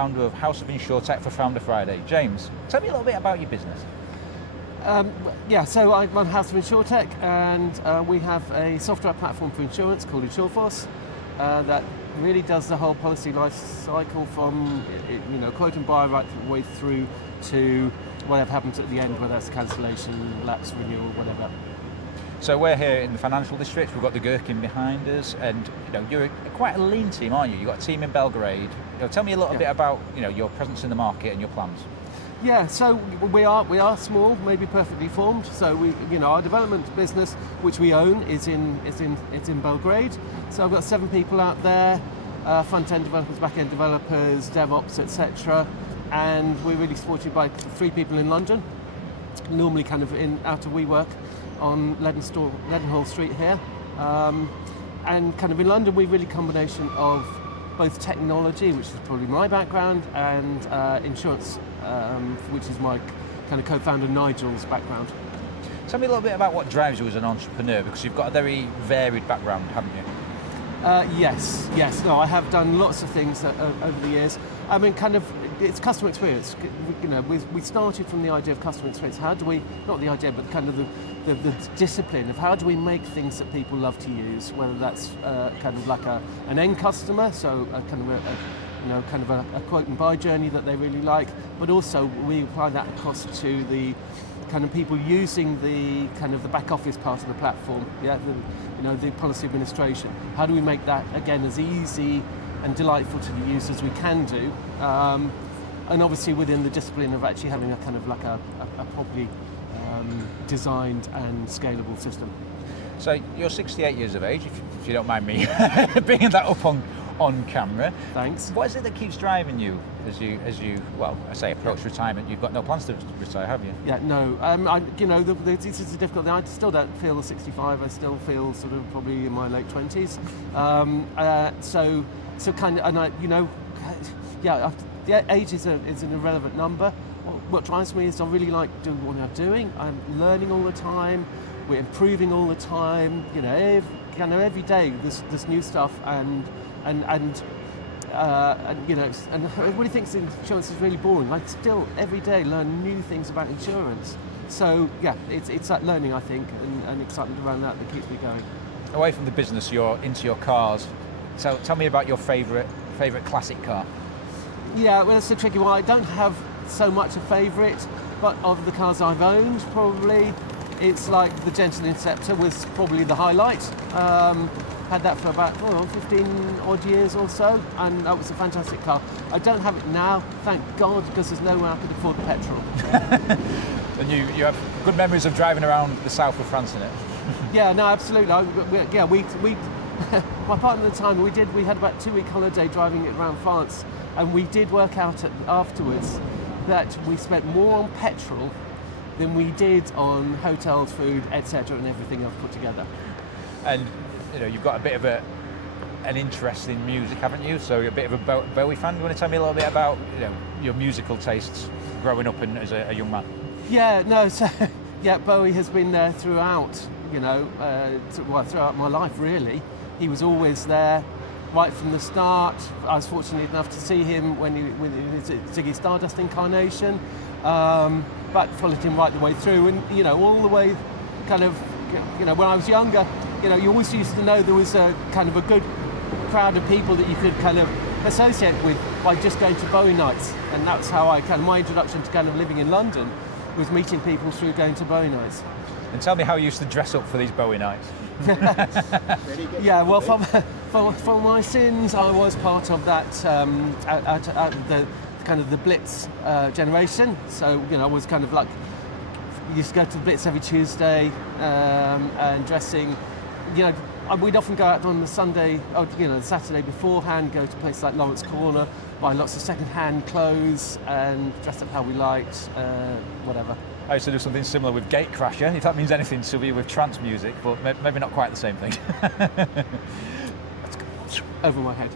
founder of House of Insurtech for Founder Friday. James, tell me a little bit about your business. So I run House of Insurtech, and we have a software platform for insurance called InsureForce that really does the whole policy life cycle from quote and buy right the way through to whatever happens at the end, whether that's cancellation, lapse, renewal, whatever. So we're here in the financial district. We've got the Gherkin behind us, and you're quite a lean team, aren't you? You've got a team in Belgrade. Tell me a little bit about your presence in the market and your plans. Yeah, so we are small, maybe perfectly formed. So our development business, which we own, is in Belgrade. So I've got 7 people out there, front-end developers, back-end developers, DevOps, etc. And we're really supported by 3 people in London, normally kind of out of WeWork on Leadenhall Street here. And kind of in London, we're really a combination of both technology, which is probably my background, and insurance, which is my kind of co-founder Nigel's background. Tell me a little bit about what drives you as an entrepreneur, because you've got a very varied background, haven't you? Yes. No, I have done lots of things over the years. I mean, kind of, it's customer experience. We started from the idea of customer experience. How do we, not the idea, but kind of the discipline of how do we make things that people love to use, whether that's kind of like an end customer, so kind of a quote and buy journey that they really like, but also we apply that across to the kind of people using the kind of the back office part of the platform, the policy administration. How do we make that again as easy and delightful to the users as we can do, and obviously within the discipline of actually having a kind of like a properly designed and scalable system. So you're 68 years of age, if you don't mind me bringing that up on camera. Thanks. What is it that keeps driving you as you approach retirement? You've got no plans to retire, have you? Yeah, no. This is a difficult thing. I still don't feel 65. I still feel sort of probably in my late 20s. So kind of, and age is an irrelevant number. What drives me is I really like doing what I'm doing. I'm learning all the time. We're improving all the time. Every day there's new stuff, and everybody thinks insurance is really boring. I still every day learn new things about insurance. So yeah, it's that learning, I think, and excitement around that keeps me going. Away from the business, you're into your cars. So tell me about your favourite classic car. Yeah, well, it's a tricky one. I don't have so much a favourite, but of the cars I've owned, probably it's like the Jensen Interceptor was probably the highlight. Had that for about 15 odd years or so, and that was a fantastic car. I don't have it now, thank God, because there's no way I could afford the petrol. And you have good memories of driving around the south of France in it? Yeah, no, absolutely. We my partner at the time, we had about a 2-week holiday driving it around France, and we did work out afterwards that we spent more on petrol than we did on hotels, food, etc., and everything I've put together. And you've got a bit of an interest in music, haven't you? So you're a bit of a Bowie fan. Do you want to tell me a little bit about your musical tastes growing up as a young man? Yeah, no. So Bowie has been there throughout. Throughout my life, really. He was always there, right from the start. I was fortunate enough to see him when he was at Ziggy Stardust incarnation, but followed him right the way through, and all the way, kind of, when I was younger. You always used to know there was a kind of a good crowd of people that you could kind of associate with by just going to Bowie nights, and that's how my introduction to kind of living in London was meeting people through going to Bowie nights. And tell me how you used to dress up for these Bowie nights. Yeah, well, for my sins, I was part of that the kind of the Blitz generation. So I was kind of like used to go to Blitz every Tuesday and dressing. We'd often go out on the Sunday, the Saturday beforehand, go to places like Lawrence Corner, buy lots of second-hand clothes and dress up how we liked, whatever. I used to do something similar with Gatecrasher, if that means anything to you, with trance music, but maybe not quite the same thing. Over my head.